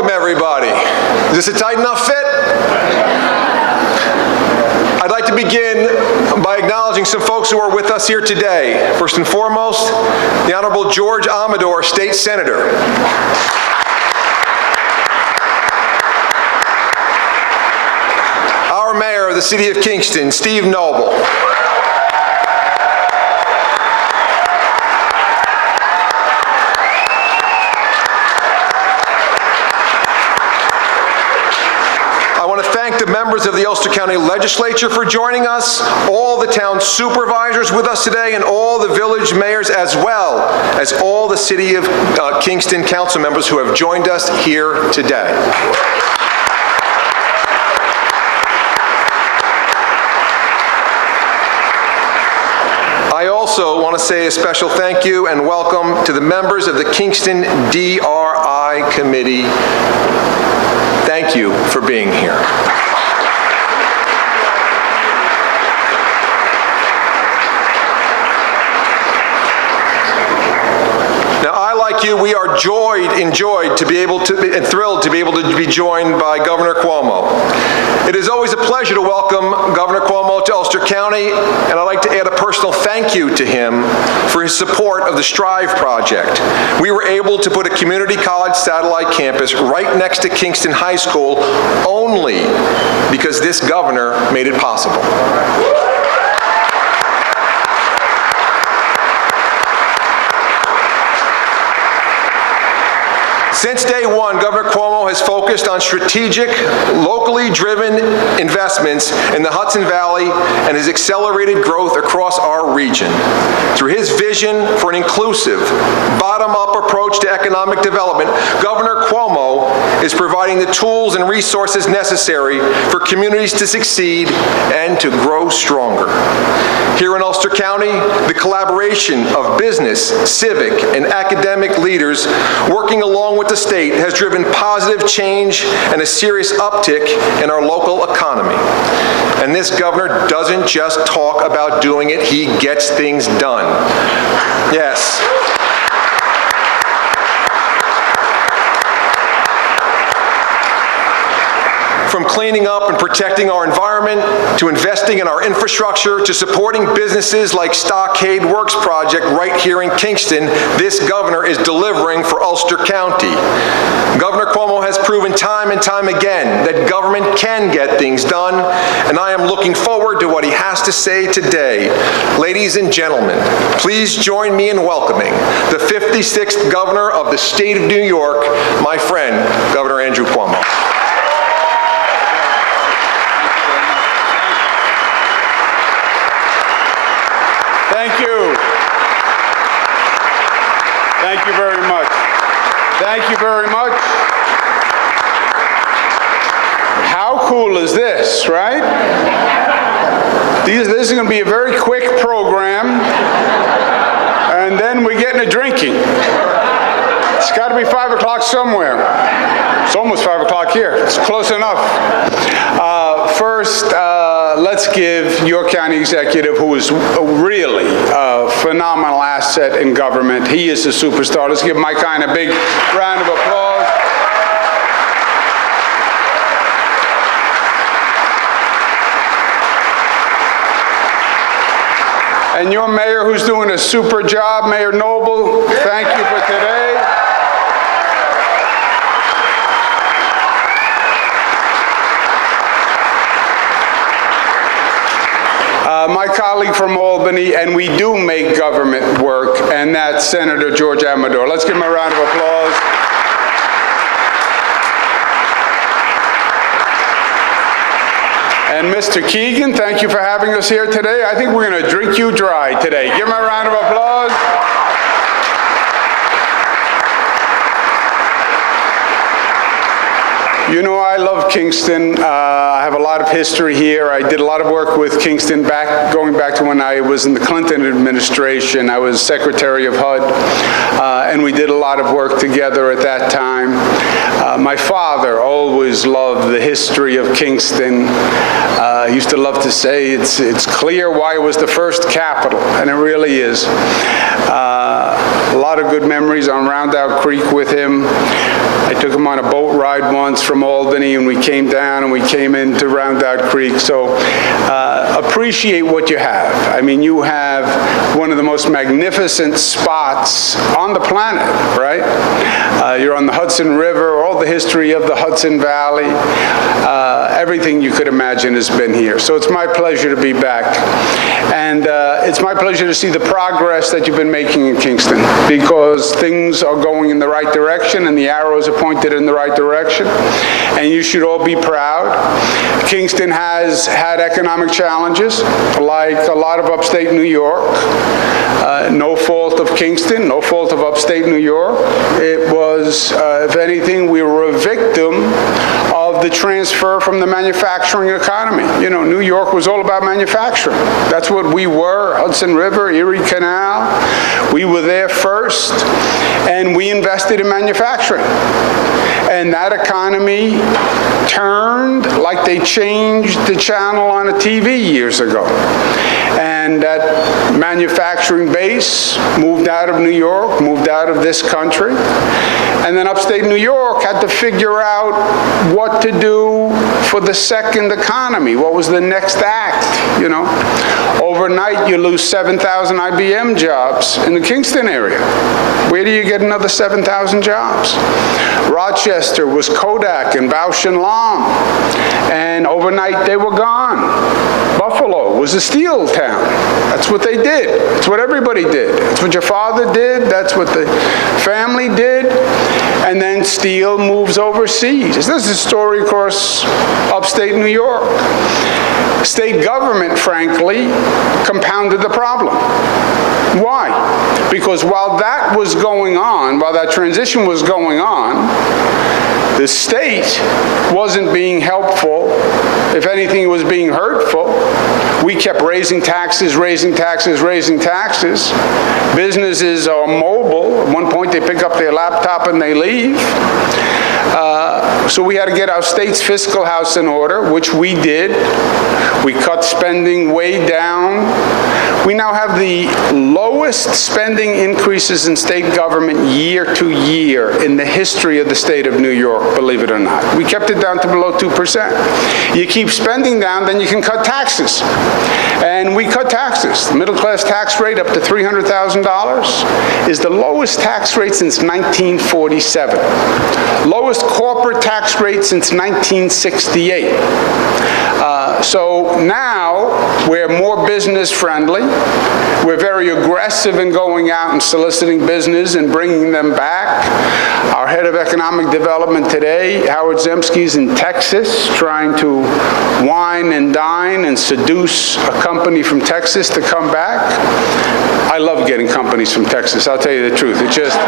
welcome everybody. Is this a tight enough fit? I'd like to begin by acknowledging some folks who are with us here today. First and foremost, the Honorable George Amador, State Senator. Our Mayor of the City of Kingston, Steve Noble. The members of the Ulster County Legislature for joining us, all the town supervisors with us today, and all the village mayors, as well as all the City of Kingston council members who have joined us here today. I also want to say a special thank you and welcome to the members of the Kingston DRI Committee. Thank you for being here. We are enjoyed to be able to, and thrilled to be able to be joined by Governor Cuomo. It is always a pleasure to welcome Governor Cuomo to Ulster County, and I'd like to add a personal thank you to him for his support of the Strive project. We were able to put a community college satellite campus right next to Kingston High School only because this governor made it possible. Since day one, Governor Cuomo has focused on strategic, locally driven investments in the Hudson Valley and has accelerated growth across our region. Through his vision for an inclusive, bottom-up approach to economic development, Governor Cuomo is providing the tools and resources necessary for communities to succeed and to grow stronger. Here in Ulster County, the collaboration of business, civic, and academic leaders working along with the state has driven positive change and a serious uptick in our local economy. And this governor doesn't just talk about doing it, he gets things done. Yes. From cleaning up and protecting our environment, to investing in our infrastructure, to supporting businesses like Stockade Works Project right here in Kingston, this governor is delivering for Ulster County. Governor Cuomo has proven time and time again that government can get things done, and I am looking forward to what he has to say today. Ladies and gentlemen, please join me in welcoming the 56th governor of the state of New York, my friend, Governor Andrew Cuomo. Thank you. Thank you very much. Thank you very much. How cool is this, right? This is going to be a very quick program, and then we get into drinking. It's got to be 5 o'clock somewhere. It's almost 5 o'clock here. It's close enough. First, let's give York County Executive, who is really a phenomenal asset in government. He is a superstar. Let's give Mike Hine a big round of applause. And your mayor, who's doing a super job, Mayor Noble, thank you for today. My colleague from Albany, and we do make government work, and that's Senator George Amador. Let's give him a round of applause. And Mr. Keegan, thank you for having us here today. I think we're going to drink you dry today. Give him a round of applause. You know, I love Kingston. I have a lot of history here. I did a lot of work with Kingston going back to when I was in the Clinton administration. I was Secretary of HUD, and we did a lot of work together at that time. My father always loved the history of Kingston. He used to love to say it's clear why it was the first capital, and it really is. A lot of good memories on Rondout Creek with him. I took him on a boat ride once from Albany, and we came down and we came into Round Out Creek. So appreciate what you have. I mean, you have one of the most magnificent spots on the planet, right? You're on the Hudson River, all the history of the Hudson Valley. Everything you could imagine has been here. So it's my pleasure to be back. And it's my pleasure to see the progress that you've been making in Kingston, because things are going in the right direction and the arrows are pointed in the right direction. And you should all be proud. Kingston has had economic challenges, like a lot of upstate New York. No fault of Kingston, no fault of upstate New York. It was, if anything, we were a victim of the transfer from the manufacturing economy. You know, New York was all about manufacturing. That's what we were, Hudson River, Erie Canal. We were there first, and we invested in manufacturing. And that economy turned like they changed the channel on a TV years ago. And that manufacturing base moved out of New York, moved out of this country. And then upstate New York had to figure out what to do for the second economy. What was the next act, you know? Overnight, you lose 7,000 IBM jobs in the Kingston area. Where do you get another 7,000 jobs? Rochester was Kodak and Bausch and Lomb, and overnight they were gone. Buffalo was a steel town. That's what they did. That's what everybody did. That's what your father did. That's what the family did. And then steel moves overseas. This is a story across upstate New York. State government, frankly, compounded the problem. Why? Because while that was going on, while that transition was going on, the state wasn't being helpful. If anything, it was being hurtful. We kept raising taxes, raising taxes, raising taxes. Businesses are mobile. At one point, they pick up their laptop and they leave. So we had to get our state's fiscal house in order, which we did. We cut spending way down. We now have the lowest spending increases in state government year to year in the history of the state of New York, believe it or not. We kept it down to below 2%. You keep spending down, then you can cut taxes. And we cut taxes. The middle-class tax rate up to $300,000 is the lowest tax rate since 1947. Lowest corporate tax rate since 1968. So now we're more business friendly. We're very aggressive in going out and soliciting business and bringing them back. Our head of economic development today, Howard Zemsky's in Texas, trying to wine and dine and seduce a company from Texas to come back. I love getting companies from Texas, I'll tell you the truth. It just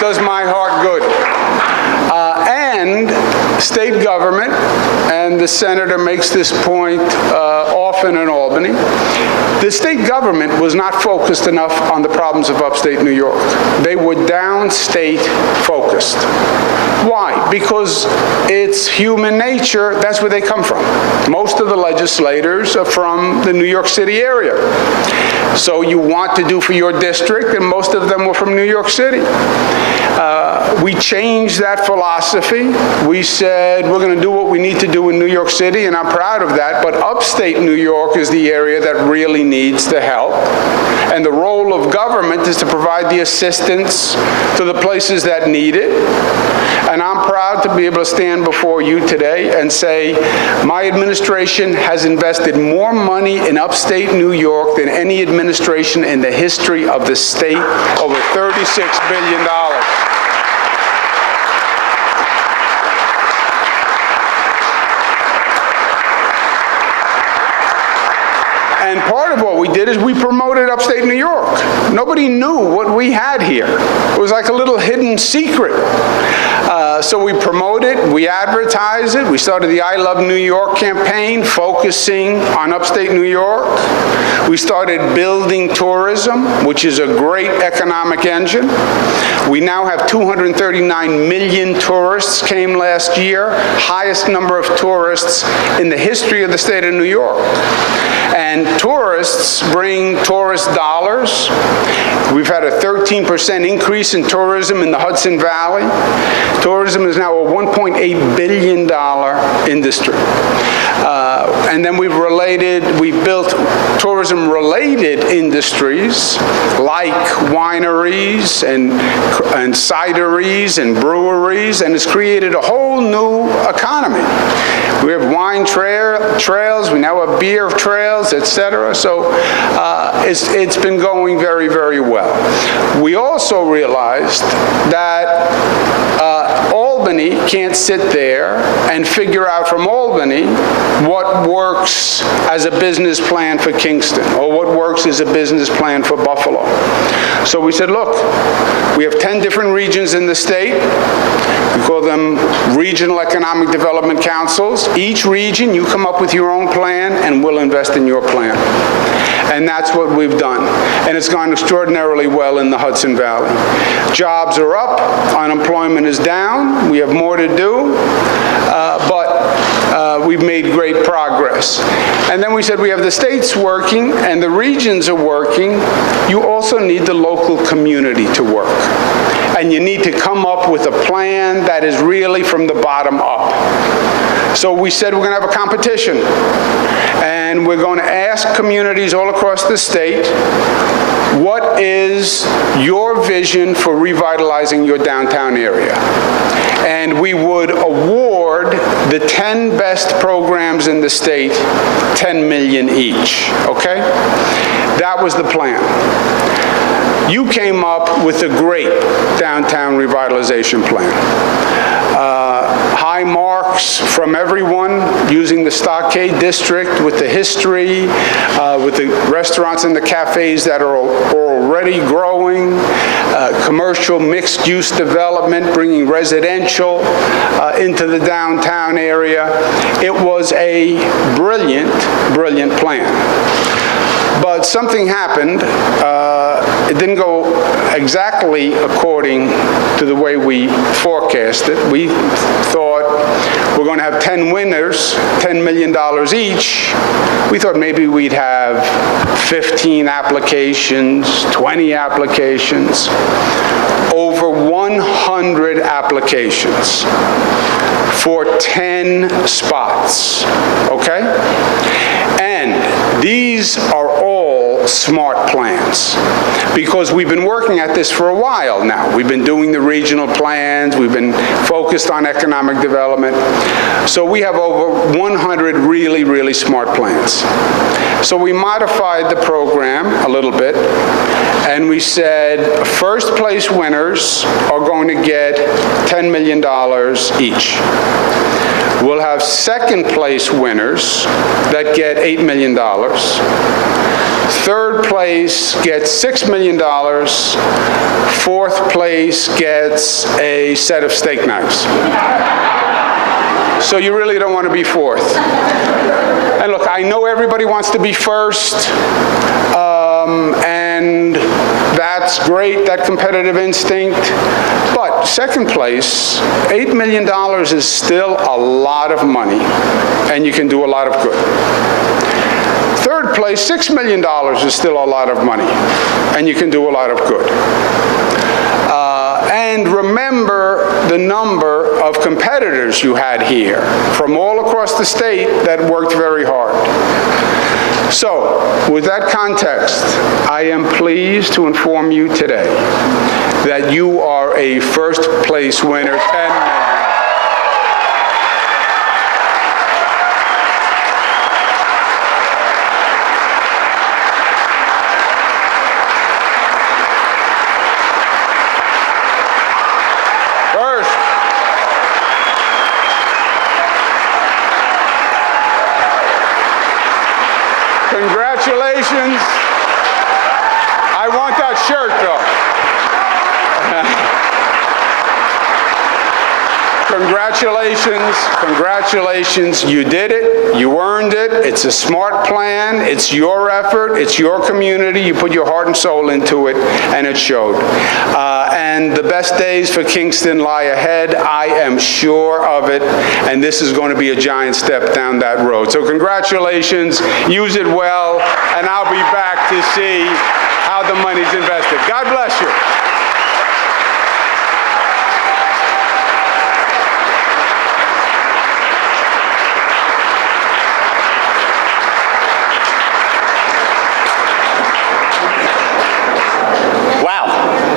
does my heart good. And state government, and the senator makes this point often in Albany, the state government was not focused enough on the problems of upstate New York. They were downstate focused. Why? Because it's human nature. That's where they come from. Most of the legislators are from the New York City area. So you want to do for your district, and most of them were from New York City. We changed that philosophy. We said we're going to do what we need to do in New York City, and I'm proud of that, but upstate New York is the area that really needs the help. And the role of government is to provide the assistance to the places that need it. And I'm proud to be able to stand before you today and say my administration has invested more money in upstate New York than any administration in the history of the state, over $36 billion. And part of what we did is we promoted upstate New York. Nobody knew what we had here. It was like a little hidden secret. So we promote it, we advertise it. We started the I Love New York campaign, focusing on upstate New York. We started building tourism, which is a great economic engine. We now have 239 million tourists came last year, highest number of tourists in the history of the state of New York. And tourists bring tourist dollars. We've had a 13% increase in tourism in the Hudson Valley. Tourism is now a $1.8 billion industry. And then we've built tourism-related industries like wineries and cideries and breweries, and it's created a whole new economy. We have wine trails, we now have beer trails, etc. So it's been going very, very well. We also realized that Albany can't sit there and figure out from Albany what works as a business plan for Kingston or what works as a business plan for Buffalo. So we said, look, we have 10 different regions in the state. We call them Regional Economic Development Councils. Each region, you come up with your own plan and we'll invest in your plan. And that's what we've done. And it's gone extraordinarily well in the Hudson Valley. Jobs are up, unemployment is down, we have more to do, but we've made great progress. And then we said we have the states working and the regions are working. You also need the local community to work. And you need to come up with a plan that is really from the bottom up. So we said we're going to have a competition. And we're going to ask communities all across the state, what is your vision for revitalizing your downtown area? And we would award the 10 best programs in the state $10 million each, okay? That was the plan. You came up with a great downtown revitalization plan. High marks from everyone using the Stockade District with the history, with the restaurants and the cafes that are already growing, commercial mixed-use development, bringing residential into the downtown area. It was a brilliant, brilliant plan. But something happened. It didn't go exactly according to the way we forecasted. We thought we're going to have 10 winners, $10 million each. We thought maybe we'd have 15 applications, 20 applications, over 100 applications for 10 spots, okay? And these are all smart plans because we've been working at this for a while now. We've been doing the regional plans. We've been focused on economic development. So we have over 100 really, really smart plans. So we modified the program a little bit, and we said first place winners are going to get $10 million each. We'll have second place winners that get $8 million. Third place gets $6 million. Fourth place gets a set of steak knives. So you really don't want to be fourth. And look, I know everybody wants to be first, and that's great, that competitive instinct. But second place, $8 million is still a lot of money, and you can do a lot of good. Third place, $6 million is still a lot of money, and you can do a lot of good. And remember the number of competitors you had here from all across the state that worked very hard. So, with that context, I am pleased to inform you today that you are a first place winner, $10 million. Congratulations. I want that shirt, though. Congratulations, congratulations. You did it, you earned it. It's a smart plan, it's your effort, it's your community. You put your heart and soul into it, and it showed. And the best days for Kingston lie ahead. I am sure of it, and this is going to be a giant step down that road. So congratulations, use it well, and I'll be back to see how the money's invested. God bless you.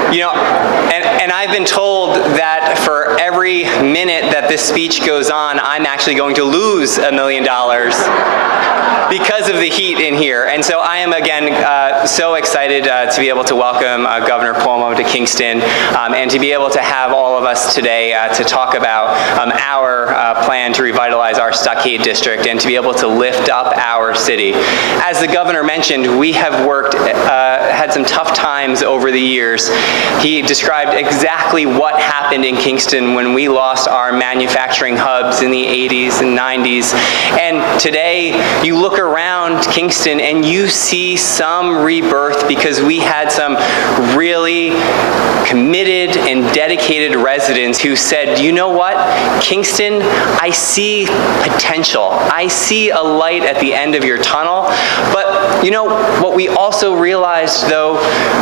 You know, and I've been told that for every minute that this speech goes on, I'm actually going to lose $1 million because of the heat in here. And so I am, again, so excited to be able to welcome Governor Cuomo to Kingston and to be able to have all of us today to talk about our plan to revitalize our Stockade District and to be able to lift up our city. As the governor mentioned, we have worked, had some tough times over the years. He described exactly what happened in Kingston when we lost our manufacturing hubs in the 80s and 90s. And today, you look around Kingston and you see some rebirth because we had some really committed and dedicated residents who said, you know what, Kingston, I see potential. I see a light at the end of your tunnel. But you know, what we also realized though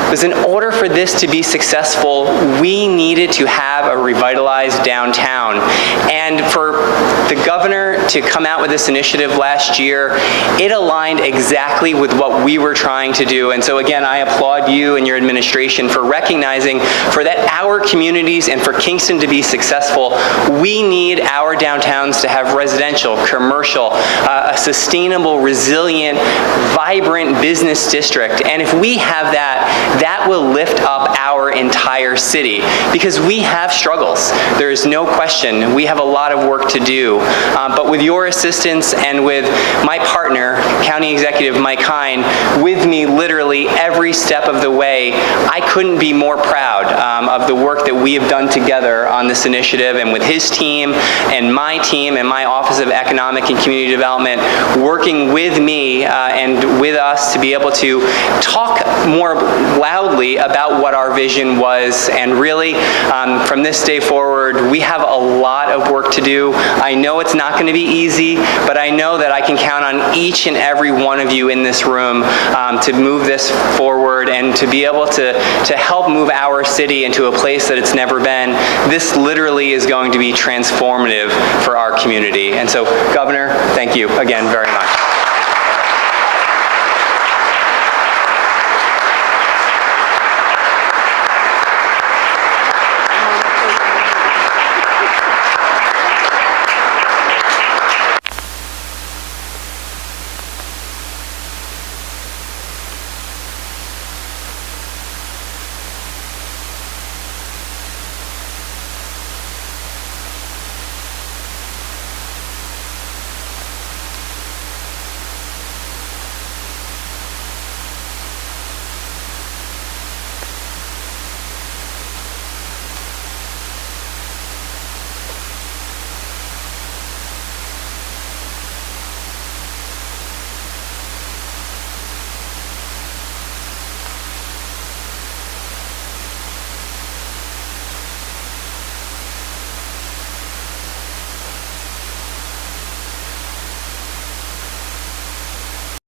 was in order for this to be successful, we needed to have a revitalized downtown. And for the governor to come out with this initiative last year, it aligned exactly with what we were trying to do. And so again, I applaud you and your administration for recognizing for that our communities and for Kingston to be successful, we need our downtowns to have residential, commercial, a sustainable, resilient, vibrant business district. And if we have that, that will lift up our entire city because we have struggles. There is no question. We have a lot of work to do. But with your assistance and with my partner, County Executive Mike Hine, with me literally every step of the way, I couldn't be more proud of the work that we have done together on this initiative and with his team and my Office of Economic and Community Development working with me and with us to be able to talk more loudly about what our vision was. And really, from this day forward, we have a lot of work to do. I know it's not going to be easy, but I know that I can count on each and every one of you in this room to move this forward and to be able to help move our city into a place that it's never been. This literally is going to be transformative for our community. And so, Governor, thank you again very much.